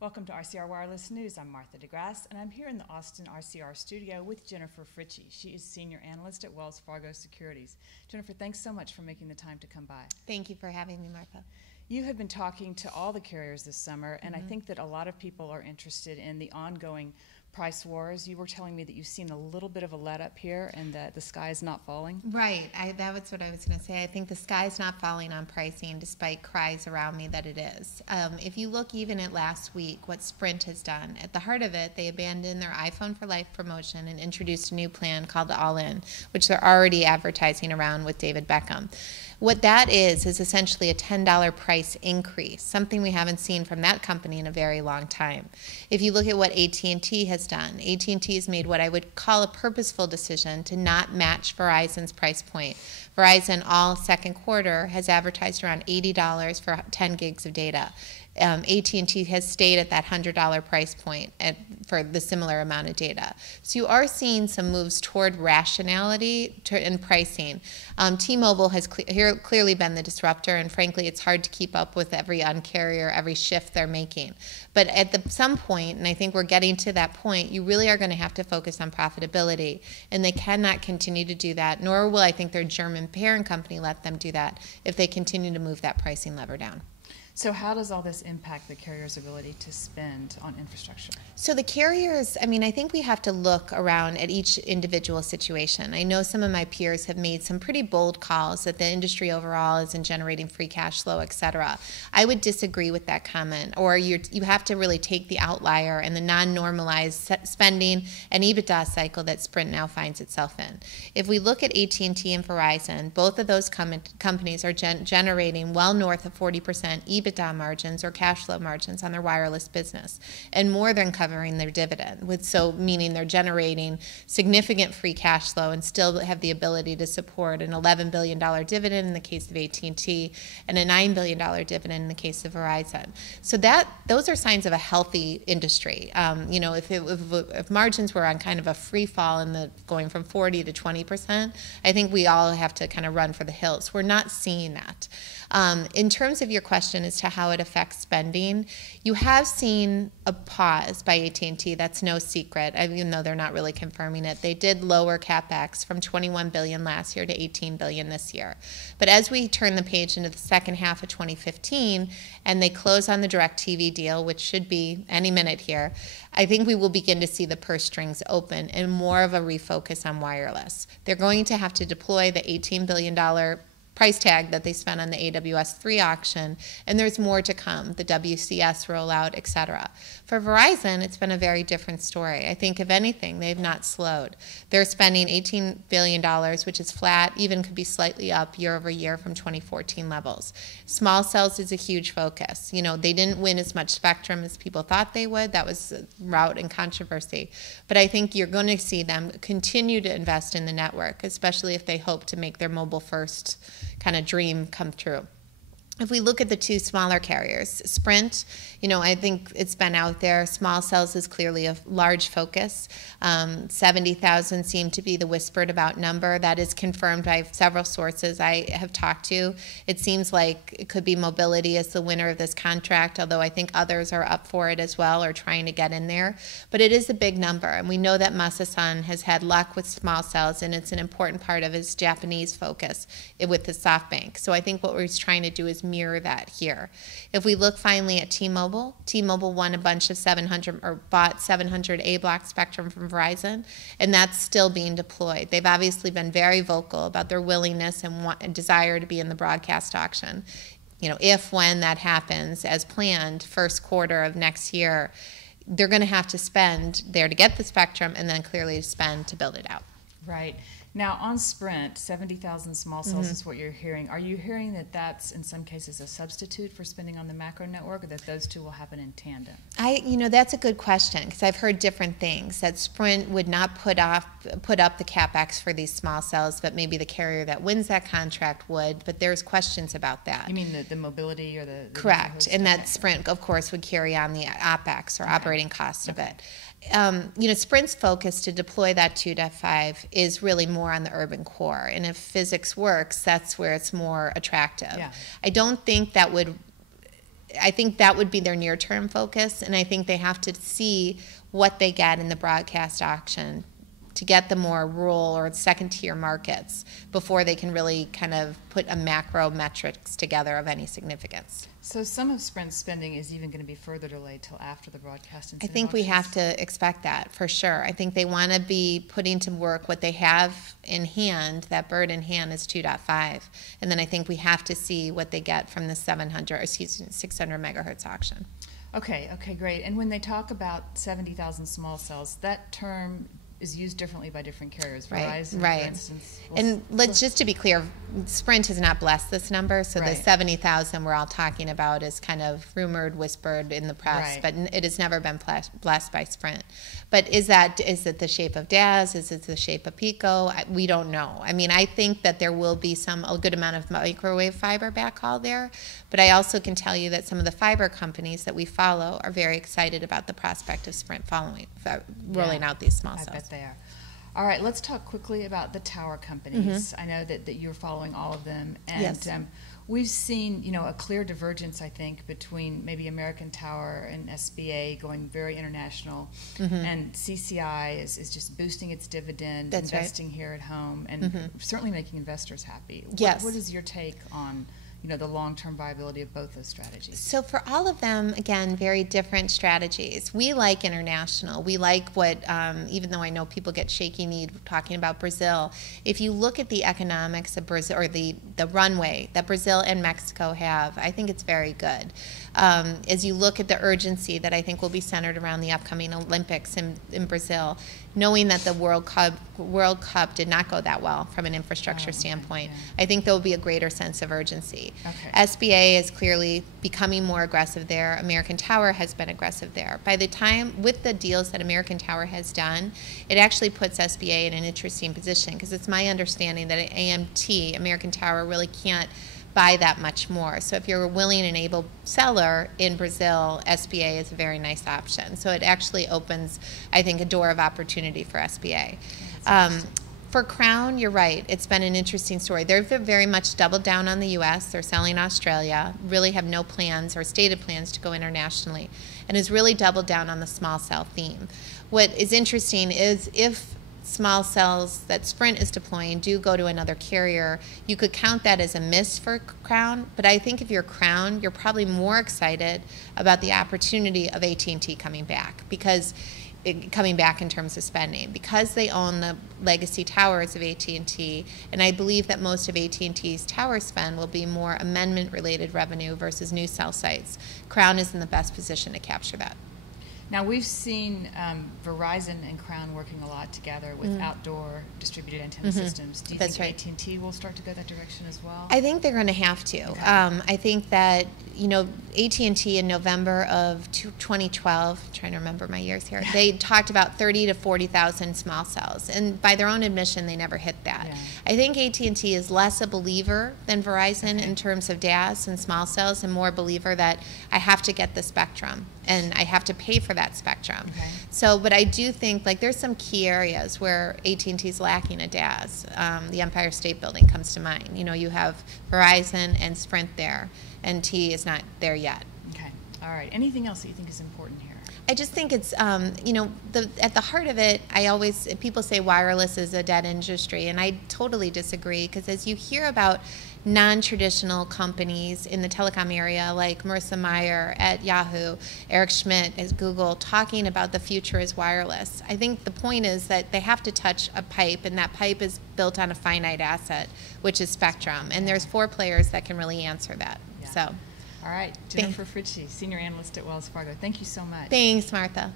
Welcome to RCR Wireless News. I'm Martha DeGrasse, and I'm here in the Austin RCR studio with Jennifer Fritzsche. She is Senior Analyst at Wells Fargo Securities. Jennifer, thanks so much for making the time to come by. Thank you for having me, Martha. You have been talking to all the carriers this summer, and I think that a lot of people are interested in the ongoing price wars. You were telling me that you've seen a little bit of a let-up here and that the sky is not falling. Right. That was what I was going to say. I think the sky's not falling on pricing despite cries around me that it is. If you look even at last week, what Sprint has done, at the heart of it, they abandoned their iPhone for Life promotion and introduced a new plan called All In, which they're already advertising around with David Beckham. What that is essentially a $10 price increase, something we haven't seen from that company in a very long time. If you look at what AT&T has done, AT&T has made what I would call a purposeful decision to not match Verizon's price point. Verizon all second quarter has advertised around $80 for 10 gigs of data. AT&T has stayed at that $100 price point for the similar amount of data. So you are seeing some moves toward rationality in pricing. T-Mobile has clearly been the disruptor, and frankly, it's hard to keep up with every Un-carrier, every shift they're making. But at some point, and I think we're getting to that point, you really are going to have to focus on profitability, and they cannot continue to do that, nor will I think their German parent company let them do that if they continue to move that pricing lever down. So how does all this impact the carrier's ability to spend on infrastructure? So the carriers, I think we have to look around at each individual situation. I know some of my peers have made some pretty bold calls that the industry overall isn't generating free cash flow, et cetera. I would disagree with that comment, or you have to really take the outlier and the non-normalized spending and EBITDA cycle that Sprint now finds itself in. If we look at AT&T and Verizon, both of those companies are generating well north of 40% EBITDA margins or cash flow margins on their wireless business, and more than covering their dividend, meaning they're generating significant free cash flow and still have the ability to support an $11 billion dividend in the case of AT&T and a $9 billion dividend in the case of Verizon. So those are signs of a healthy industry. If margins were on kind of a free fall in going from 40 to 20%, I think we all have to kind of run for the hills. We're not seeing that. In terms of your question as to how it affects spending, you have seen a pause by AT&T. That's no secret, even though they're not really confirming it. They did lower CapEx from $21 billion last year to $18 billion this year. But as we turn the page into the second half of 2015 and they close on the DirecTV deal, which should be any minute here, I think we will begin to see the purse strings open and more of a refocus on wireless. They're going to have to deploy the $18 billion price tag that they spent on the AWS-3 auction, and there's more to come, the WCS rollout, et cetera. For Verizon, it's been a very different story. I think, if anything, they've not slowed. They're spending $18 billion, which is flat, even could be slightly up year over year from 2014 levels. Small cells is a huge focus. They didn't win as much spectrum as people thought they would. That was a rout and controversy. But I think you're going to see them continue to invest in the network, especially if they hope to make their mobile-first kind of dream come true. If we look at the two smaller carriers, Sprint, I think it's been out there. Small cells is clearly a large focus. 70,000 seem to be the whispered about number. That is confirmed by several sources I have talked to. It seems like it could be mobility as the winner of this contract, although I think others are up for it as well or trying to get in there. But it is a big number, and we know that Masa-san has had luck with small cells, and it's an important part of his Japanese focus with the SoftBank. So I think what we're trying to do is mirror that here. If we look finally at T-Mobile won a bunch of 700 or bought 700 A-block spectrum from Verizon, and that's still being deployed. They've obviously been very vocal about their willingness and desire to be in the broadcast auction. When that happens as planned, first quarter of next year, they're going to have to spend there to get the spectrum and then clearly spend to build it out. Right. Now, on Sprint, 70,000 small cells is what you're hearing. Are you hearing that that's, in some cases, a substitute for spending on the macro network, or that those two will happen in tandem? That's a good question, because I've heard different things, that Sprint would not put up the CapEx for these small cells, but maybe the carrier that wins that contract would, but there's questions about that. You mean the mobility or the Correct, and that Sprint, of course, would carry on the OpEx or operating costs of it. Sprint's focus to deploy that 2.5 is really more on the urban core, and if physics works, that's where it's more attractive. Yeah. I don't think that would I think that would be their near-term focus, and I think they have to see what they get in the broadcast auction to get the more rural or second-tier markets before they can really kind of put a macro metrics together of any significance. So some of Sprint's spending is even going to be further delayed till after the broadcast incentive I think we auctions? have to expect that, for sure. I think they want to be putting to work what they have in hand. That bird in hand is 2.5. And then I think we have to see what they get from the 600 megahertz auction. Okay, great. And when they talk about 70,000 small cells, that term is used differently by different carriers. Verizon, right. for instance. And just to be clear, Sprint has not blessed this number, so the 70,000 we're all talking about is kind of rumored, whispered in the press, but it has never been blessed by Sprint. But is it the shape of DAS? Is it the shape of Pico? We don't know. I mean, I think that there will be a good amount of microwave fiber backhaul there, but I also can tell you that some of the fiber companies that we follow are very excited about the prospect of Sprint rolling out these small cells. I bet they are. All right, let's talk quickly about the tower companies. I know that you're following all of them, and yes. We've seen, a clear divergence, I think, between maybe American Tower and SBA going very international, and CCI is just boosting its dividend, investing here at home, and certainly making investors happy. Yes. What is your take on the long-term viability of both those strategies? So for all of them, again, very different strategies. We like international. We like what, even though I know people get shaky kneed talking about Brazil, if you look at the economics of Brazil, or the runway that Brazil and Mexico have, I think it's very good. As you look at the urgency that I think will be centered around the upcoming Olympics in Brazil, knowing that the World Cup did not go that well from an infrastructure standpoint, I think there will be a greater sense of urgency. SBA is clearly becoming more aggressive there. American Tower has been aggressive there. By the time, with the deals that American Tower has done, it actually puts SBA in an interesting position, because it's my understanding that AMT, American Tower, really can't buy that much more. So if you're a willing and able seller in Brazil, SBA is a very nice option. So it actually opens, I think, a door of opportunity for SBA. For Crown, you're right. It's been an interesting story. They've very much doubled down on the U.S. They're selling Australia, really have no plans or stated plans to go internationally, and has really doubled down on the small cell theme. What is interesting is if small cells that Sprint is deploying do go to another carrier, you could count that as a miss for Crown, but I think if you're Crown, you're probably more excited about the opportunity of AT&T coming back, coming back in terms of spending, because they own the legacy towers of AT&T, and I believe that most of AT&T's tower spend will be more amendment-related revenue versus new cell sites. Crown is in the best position to capture that. Now, we've seen Verizon and Crown working a lot together with outdoor distributed antenna systems. Do you think AT&T will start to go that direction as well? I think they're going to have to. I think that, AT&T in November of 2012, I'm trying to remember my years here, they talked about 30 to 40,000 small cells. And by their own admission, they never hit that. I think AT&T is less a believer than Verizon in terms of DAS and small cells, and more a believer that I have to get the spectrum and I have to pay for that spectrum. So, but I do think there's some key areas where AT&T is lacking a DAS. The Empire State Building comes to mind. You have Verizon and Sprint there, and T is not there yet. Okay, all right. Anything else that you think is important here? I just think it's, at the heart of it, people say wireless is a dead industry, and I totally disagree, because as you hear about non-traditional companies in the telecom area like Marissa Mayer at Yahoo, Eric Schmidt at Google, talking about the future as wireless, I think the point is that they have to touch a pipe, and that pipe is built on a finite asset, which is spectrum, and there's 4 players that can really answer that. So. All right, Jennifer Fritzsche, Senior Analyst at Wells Fargo. Thank you so much. Thanks, Martha.